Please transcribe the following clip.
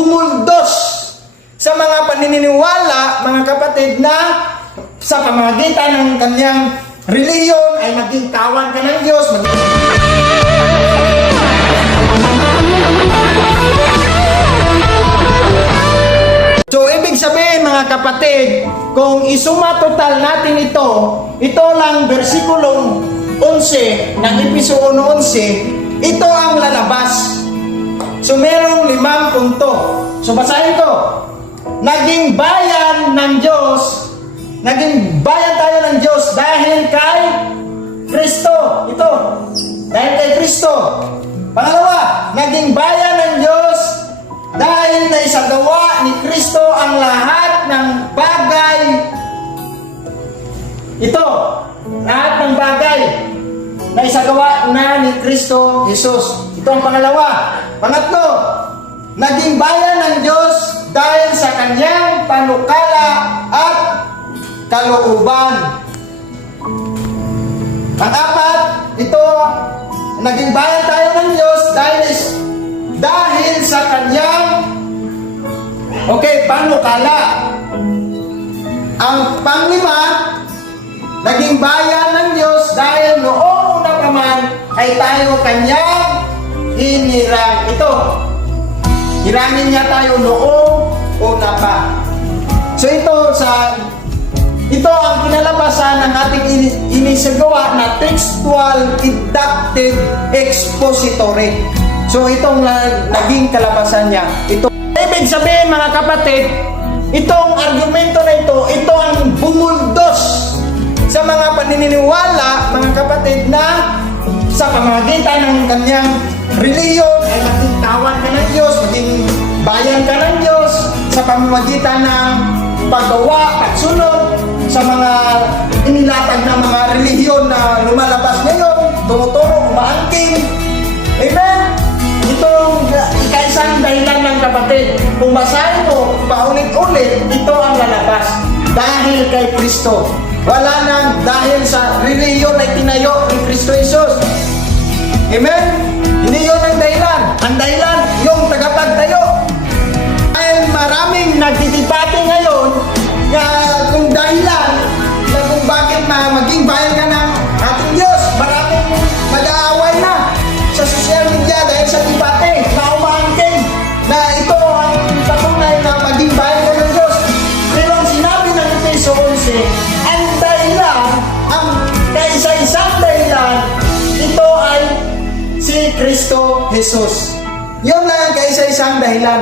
bumuldos sa mga paniniwala, mga kapatid, na sa pamamagitan ng kanyang reliyon ay maging kawan ka ng Diyos. So, ibig sabihin mga kapatid, kung isuma total natin ito lang versikulong 11 ng Epeso 1:11, ito ang lalabas. So, merong 5 punto. So, basahin ko. Naging bayan ng Diyos, naging bayan tayo ng Diyos dahil kay Kristo. Ito, dahil kay Kristo. Pangalawa, naging bayan ng Diyos dahil naisagawa ni Kristo ang lahat ng bagay. Ito, lahat ng bagay naisagawa na ni Kristo Jesus. Ito ang pangalawa. Pangatlo, naging bayan ng Diyos dahil sa kanyang panukala at kalooban. Pang-apat, ito, naging bayan tayo ng Diyos dahil sa kanyang panukala. Ang panglima, naging bayan ng Diyos dahil noong una pa man ay tayo kanyang hinirang. Ito, hirangin niya tayo noong una pa. So ito ang kinalabasan ng ating inisagawa na textual inductive expository. So itong naging kalabasan niya. Ito, ibig sabihin mga kapatid, itong argumento na ito ang bumuldos sa mga paniniwala, mga kapatid, na sa pamamagitan ng kanyang reliyon ay maging kawan ka ng Diyos, maging bayan ka ng Diyos, sa pamamagitan ng paggawa, pagsunod sa mga inilatag na mga reliyon na lumalabas ngayon, tumuturo, umaangking. Amen? Itong ikaisang dahilan ng kapatid. Kung basahin mo, paulit-ulit, ito ang lalabas. Dahil kay Kristo. Wala nang dahil sa reliyon na tinayo ni Kristo Jesus. Amen? Hindi yun ang dahilan. Ang dahilan, yung tagapagtayo. Dahil maraming nagtitipati ngayon na kung dahilan na kung bakit maging bayan ka ng ating Diyos. Maraming mag-aaway na sa social media dahil sa debate na umaangkin na ito ang patunay na maging bayan ka ng Diyos. Pero ang sinabi ng Epeso 11, ang dahilan, ang kaisa-isang dahilan, ito ay si Kristo Jesus. Yun lang ang kaisa-isang dahilan.